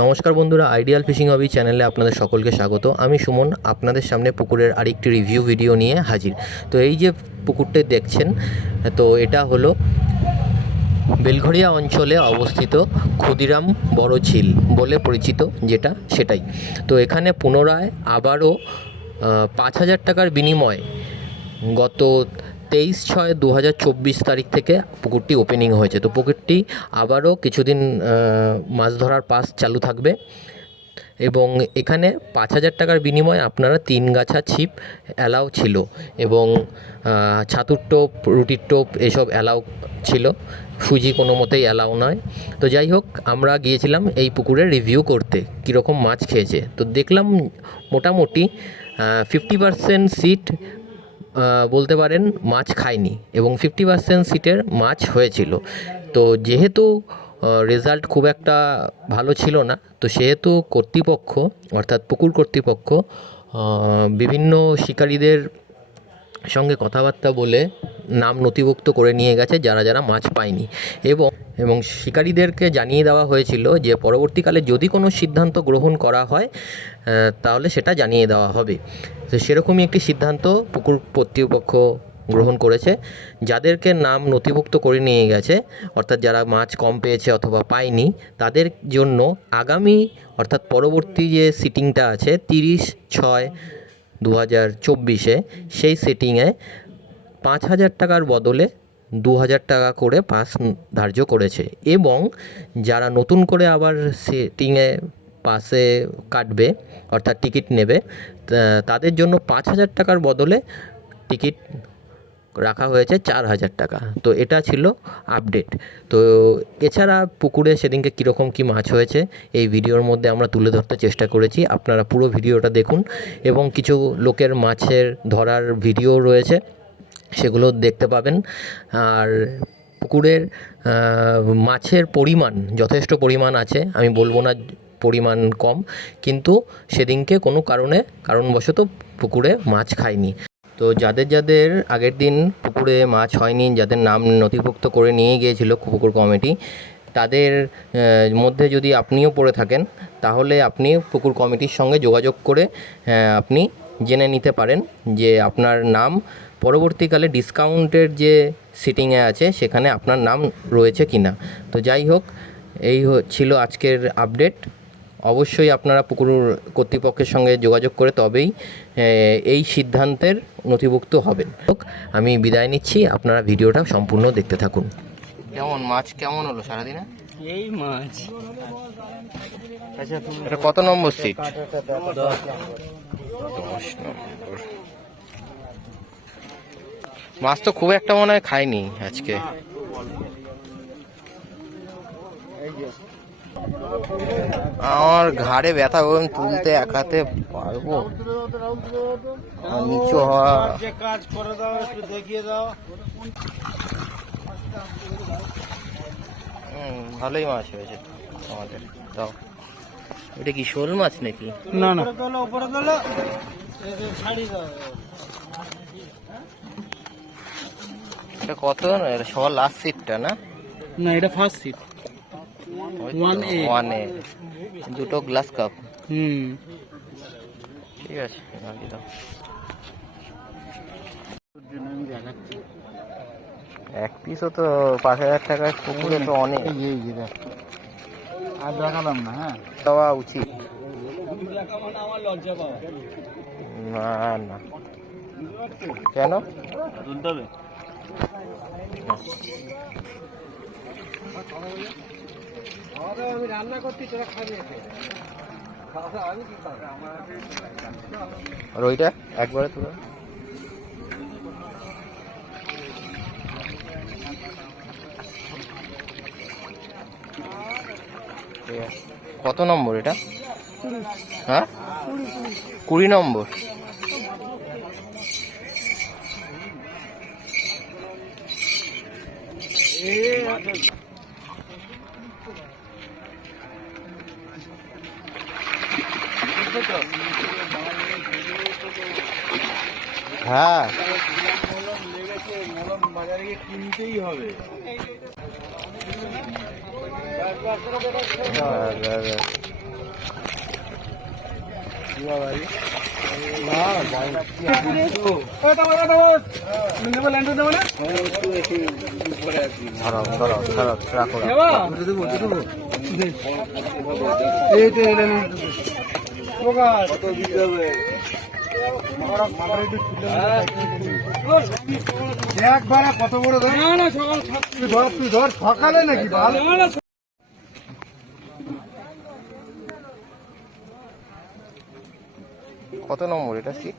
নমস্কার বন্ধুরা ideal fishing হবি চ্যানেলে আপনাদের সকলকে স্বাগত। আমি সুমন, আপনাদের সামনে পুকুরের আরেকটি রিভিউ ভিডিও নিয়ে হাজির। তো এই যে পুকুরটা দেখছেন, তো এটা হলো বেলঘরিয়া অঞ্চলে অবস্থিত ক্ষুদিরাম বড় ঝিল বলে পরিচিত, যেটা সেটাই। তো এখানে পুনরায় আবারও পাঁচ হাজার টাকার বিনিময়ে গত তেইশ ছয় দু হাজার চব্বিশ তারিখ থেকে পুকুরটি ওপেনিং হয়েছে। তো পুকুরটি আবারও কিছুদিন মাছ ধরার পাস চালু থাকবে এবং এখানে পাঁচ হাজার টাকার বিনিময়ে আপনারা তিন গাছা ছিপ অ্যালাউ ছিল এবং ছাতুর টোপ, রুটির টোপ এসব অ্যালাউ ছিল। সুজি কোনো মতেই অ্যালাউ নয়। তো যাই হোক, আমরা গিয়েছিলাম এই পুকুরে রিভিউ করতে, কীরকম মাছ খেয়েছে। তো দেখলাম মোটামুটি ফিফটি পার্সেন্ট সিট বলতে পারেন মাছ খায়নি এবং ফিফটি পার্সেন্ট সিটের মাছ হয়েছিল। তো যেহেতু রেজাল্ট খুব একটা ভালো ছিল না, তো সেহেতু কর্তৃপক্ষ, অর্থাৎ পুকুর কর্তৃপক্ষ বিভিন্ন শিকারীদের সঙ্গে কথাবার্তা বলে নাম নথিভুক্ত করে নিয়ে গেছে যারা যারা মাছ পায়নি। এবং এবং শিকারীদেরকে জানিয়ে দেওয়া হয়েছিল যে পরবর্তীকালে যদি কোনো সিদ্ধান্ত গ্রহণ করা হয় তাহলে সেটা জানিয়ে দেওয়া হবে। তো সেরকমই একটি সিদ্ধান্ত পুকুর কর্তৃপক্ষ গ্রহণ করেছে। যাদেরকে নাম নথিভুক্ত করে নিয়ে গেছে, অর্থাৎ যারা মাছ কম পেয়েছে অথবা পায়নি, তাদের জন্য আগামী, অর্থাৎ পরবর্তী যে সিটিংটা আছে তিরিশ ছয় দু হাজার চব্বিশে, সেই সেটিংয়ে পাঁচ হাজার টাকার বদলে দু হাজার টাকা করে পাস ধার্য করেছে। এবং যারা নতুন করে আবার সেটিংয়ে পাসে কাটবে, অর্থাৎ টিকিট নেবে। তাদের জন্য পাঁচ হাজার টাকার বদলে টিকিট রাখা হয়েছে চার হাজার টাকা। তো এটা ছিল আপডেট। তো এছাড়া পুকুরে সেদিনকে কীরকম কী মাছ হয়েছে, এই ভিডিওর মধ্যে আমরা তুলে ধরতে চেষ্টা করেছি। আপনারা পুরো ভিডিওটা দেখুন এবং কিছু লোকের মাছের ধরার ভিডিও রয়েছে, সেগুলো দেখতে পাবেন। আর পুকুরের মাছের পরিমাণ, যথেষ্ট পরিমাণ আছে, আমি বলব না পরিমাণ কম, কিন্তু সেদিনকে কোনো কারণে, কারণবশত পুকুরে মাছ খায়নি তো যাদের যাদের আগের দিন পুকুরে মাছ হয়নি, যাদের নাম নথিভুক্ত করে নিয়ে গিয়েছিল পুকুর কমিটি, তাদের মধ্যে যদি আপনিও পড়ে থাকেন, তাহলে আপনি পুকুর কমিটির সঙ্গে যোগাযোগ করে আপনি জেনে নিতে পারেন যে আপনার নাম পরবর্তীকালে ডিসকাউন্টের যে সিটিংয়ে আছে, সেখানে আপনার নাম রয়েছে কি না তো যাই হোক, এই ছিল আজকের আপডেট। অবশ্যই আপনারা পুকুর কর্তৃপক্ষের সঙ্গে যোগাযোগ করে তবেই এই সিদ্ধান্তের নথিভুক্ত হবেন। হোক, আমি বিদায় নিচ্ছি। আপনারা ভিডিওটা সম্পূর্ণ দেখতে থাকুন। কেমন মাছ কেমন হলো সারাদিনে? এই মাছ। আচ্ছা এটা কত নম্বর সিট দশ দশ নম্বর। মাছ তো খুব একটা মনে হয় খায়নি আজকে। আমার ঘাড়ে ব্যথা করুন তুলতে একাতে পারব? নিচু হওয়া কাজ করে দাও একটু দেখিয়ে দাও ভালোই মাছ হয়েছে আমাদের। দাও। এটা কি শোল মাছ নাকি? না না। উপরে তোলো ছাড়ি দাও এটা কত? না এটা সবার লাস্ট সিটটা না? না এটা ফার্স্ট সিট. ওয়ান এ দুটো গ্লাস কাপ হুম। ঠিক আছে এক পিসও তো পাঁচ হাজার টাকার পুকুরে তো অনেক। আর দেখালাম না হ্যাঁ? দেওয়া উচিত। না না। কেন? তুলতে হবে আমি রান্না করছি তোরা খাবি আর ওইটা একবারে তুলে কত নম্বর এটা? হ্যাঁ? কুড়ি নম্বর। হ্যাঁ। কিনতেই হবে এই কত দিতে হবে? একবারে কত বড় ধর? না না সকাল তুই ধর তুই ধর সকালে নাকি বাল কত নম্বর এটা সিট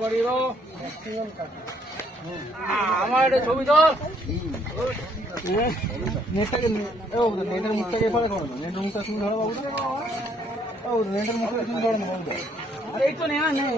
বাড়িল আমার একটা ছবি ধর নেটটাকে ও নেটের মুখটাকে এপারে করো না নেটের মুখটা তুমি ধরো বাবু ও নেটের মুখটা তুমি ধরো না বাবু আরে এই তো নেওয়া নেই